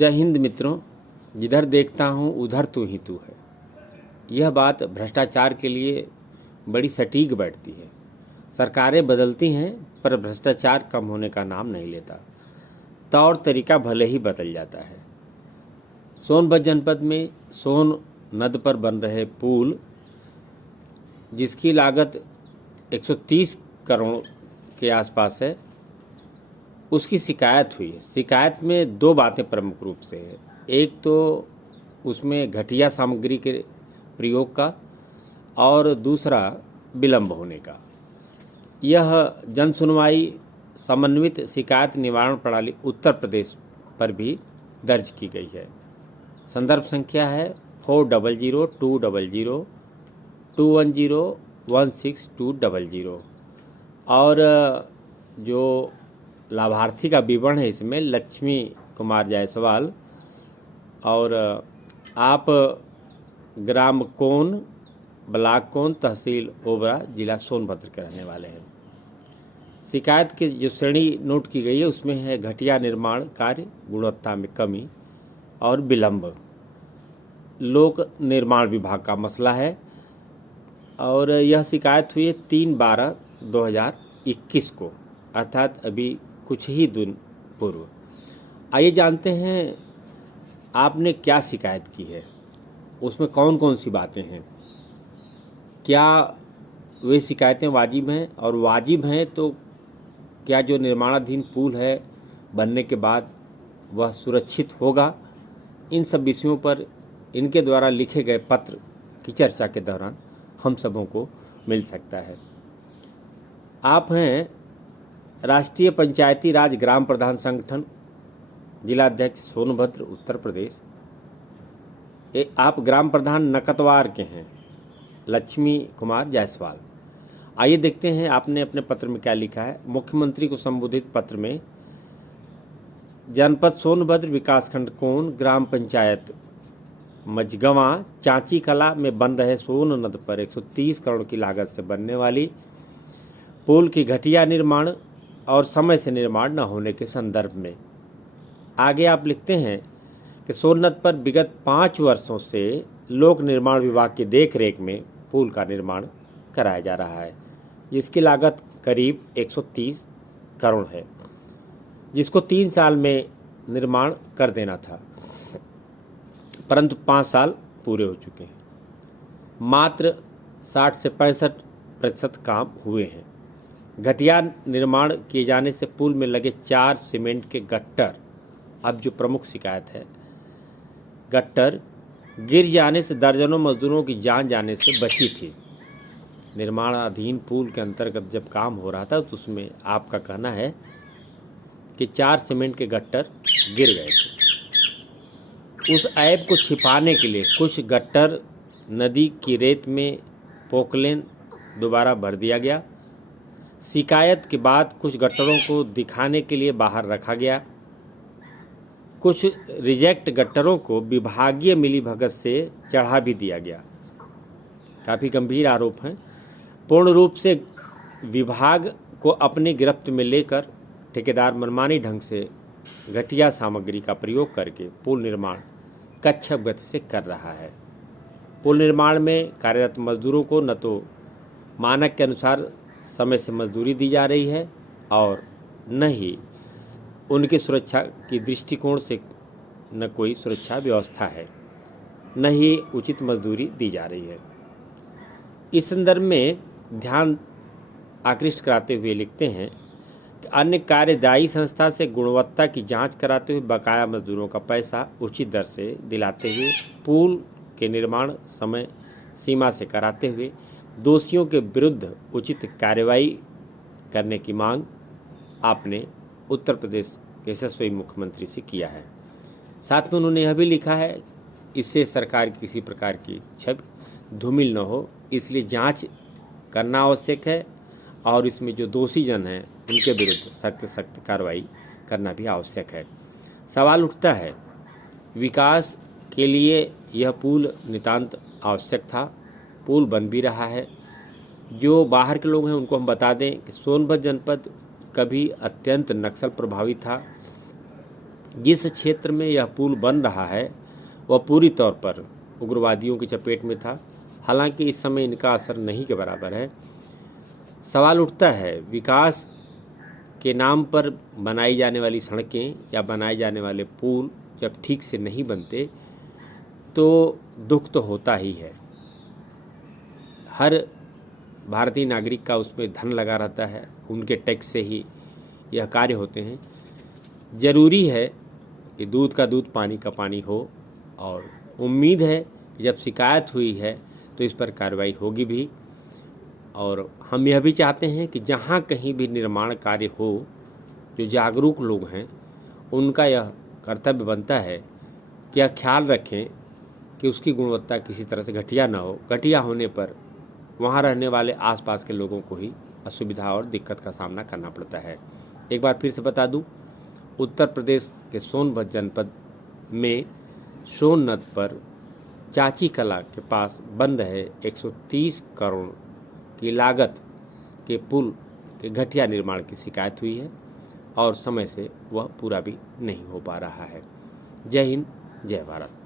जय हिंद मित्रों। जिधर देखता हूँ उधर तू ही तू है। यह बात भ्रष्टाचार के लिए बड़ी सटीक बैठती है। सरकारें बदलती हैं पर भ्रष्टाचार कम होने का नाम नहीं लेता। तौर तरीका भले ही बदल जाता है। सोनभद्र जनपद में सोन नद पर बन रहे पुल जिसकी लागत 130 करोड़ के आसपास है, उसकी शिकायत हुई है। शिकायत में दो बातें प्रमुख रूप से है। एक तो उसमें घटिया सामग्री के प्रयोग का और दूसरा विलंब होने का। यह जन सुनवाई समन्वित शिकायत निवारण प्रणाली उत्तर प्रदेश पर भी दर्ज की गई है। संदर्भ संख्या है 40020021016200 और जो लाभार्थी का विवरण है इसमें लक्ष्मी कुमार जायसवाल और आप ग्राम कोन, ब्लॉक कोन, तहसील ओबरा, जिला सोनभद्र के रहने वाले हैं। शिकायत की जो श्रेणी नोट की गई है उसमें है घटिया निर्माण कार्य, गुणवत्ता में कमी और विलंब। लोक निर्माण विभाग का मसला है और यह शिकायत हुई है 3/12/2021 को, अर्थात अभी कुछ ही दिन पूर्व। आइए जानते हैं आपने क्या शिकायत की है, उसमें कौन कौन सी बातें हैं, क्या वे शिकायतें वाजिब हैं और वाजिब हैं तो क्या जो निर्माणाधीन पुल है बनने के बाद वह सुरक्षित होगा। इन सब विषयों पर इनके द्वारा लिखे गए पत्र की चर्चा के दौरान हम सबों को मिल सकता है। आप हैं राष्ट्रीय पंचायती राज ग्राम प्रधान संगठन जिलाध्यक्ष सोनभद्र उत्तर प्रदेश। आप ग्राम प्रधान नकतवार के हैं लक्ष्मी कुमार जायसवाल। आइए देखते हैं आपने अपने पत्र में क्या लिखा है। मुख्यमंत्री को संबोधित पत्र में जनपद सोनभद्र विकासखंड कोन ग्राम पंचायत मझगवां चांची कला में बन रहे सोन नद पर 130 करोड़ की लागत से बनने वाली पुल की घटिया निर्माण और समय से निर्माण न होने के संदर्भ में आगे आप लिखते हैं कि सोन नद पर विगत 5 वर्षों से लोक निर्माण विभाग की देखरेख में पुल का निर्माण कराया जा रहा है, जिसकी लागत करीब 130 करोड़ है, जिसको 3 साल में निर्माण कर देना था, परंतु 5 साल पूरे हो चुके हैं। मात्र 60 से 65% काम हुए हैं। घटिया निर्माण किए जाने से पुल में लगे 4 सीमेंट के गट्टर, अब जो प्रमुख शिकायत है, गट्टर गिर जाने से दर्जनों मजदूरों की जान जाने से बची थी। निर्माणाधीन पुल के अंतर्गत जब काम हो रहा था तो उसमें आपका कहना है कि 4 सीमेंट के गट्टर गिर गए थे। उस ऐब को छिपाने के लिए कुछ गट्टर नदी की रेत में पोकलेन दोबारा भर दिया गया। शिकायत के बाद कुछ गट्टरों को दिखाने के लिए बाहर रखा गया। कुछ रिजेक्ट गट्टरों को विभागीय मिलीभगत से चढ़ा भी दिया गया। काफ़ी गंभीर आरोप हैं। पूर्ण रूप से विभाग को अपनी गिरफ्त में लेकर ठेकेदार मनमानी ढंग से घटिया सामग्री का प्रयोग करके पुल निर्माण कच्छप गति से कर रहा है। पुल निर्माण में कार्यरत मजदूरों को न तो मानक के अनुसार समय से मजदूरी दी जा रही है और न ही उनकी सुरक्षा की दृष्टिकोण से न कोई सुरक्षा व्यवस्था है, न ही उचित मजदूरी दी जा रही है। इस संदर्भ में ध्यान आकृष्ट कराते हुए लिखते हैं कि अन्य कार्यदायी संस्था से गुणवत्ता की जांच कराते हुए बकाया मजदूरों का पैसा उचित दर से दिलाते हुए पुल के निर्माण समय सीमा से कराते हुए दोषियों के विरुद्ध उचित कार्रवाई करने की मांग आपने उत्तर प्रदेश के यशस्वी मुख्यमंत्री से किया है। साथ में उन्होंने यह भी लिखा है इससे सरकार की किसी प्रकार की छवि धूमिल न हो, इसलिए जांच करना आवश्यक है और इसमें जो दोषी जन हैं उनके विरुद्ध सख्त कार्रवाई करना भी आवश्यक है। सवाल उठता है, विकास के लिए यह पुल नितांत आवश्यक था, पुल बन भी रहा है। जो बाहर के लोग हैं उनको हम बता दें कि सोनभद्र जनपद कभी अत्यंत नक्सल प्रभावित था। जिस क्षेत्र में यह पुल बन रहा है वह पूरी तौर पर उग्रवादियों की चपेट में था। हालांकि इस समय इनका असर नहीं के बराबर है। सवाल उठता है, विकास के नाम पर बनाई जाने वाली सड़कें या बनाए जाने वाले पुल जब ठीक से नहीं बनते तो दुख तो होता ही है। हर भारतीय नागरिक का उसमें धन लगा रहता है, उनके टैक्स से ही यह कार्य होते हैं। ज़रूरी है कि दूध का दूध पानी का पानी हो, और उम्मीद है कि जब शिकायत हुई है तो इस पर कार्रवाई होगी भी। और हम यह भी चाहते हैं कि जहाँ कहीं भी निर्माण कार्य हो, जो जागरूक लोग हैं उनका यह कर्तव्य बनता है कि यह ख्याल रखें कि उसकी गुणवत्ता किसी तरह से घटिया ना हो। घटिया होने पर वहाँ रहने वाले आसपास के लोगों को ही असुविधा और दिक्कत का सामना करना पड़ता है। एक बार फिर से बता दूं, उत्तर प्रदेश के सोनभद्र जनपद में सोन नद पर चाची कला के पास बंद है 130 करोड़ की लागत के पुल के घटिया निर्माण की शिकायत हुई है और समय से वह पूरा भी नहीं हो पा रहा है। जय हिंद, जय भारत।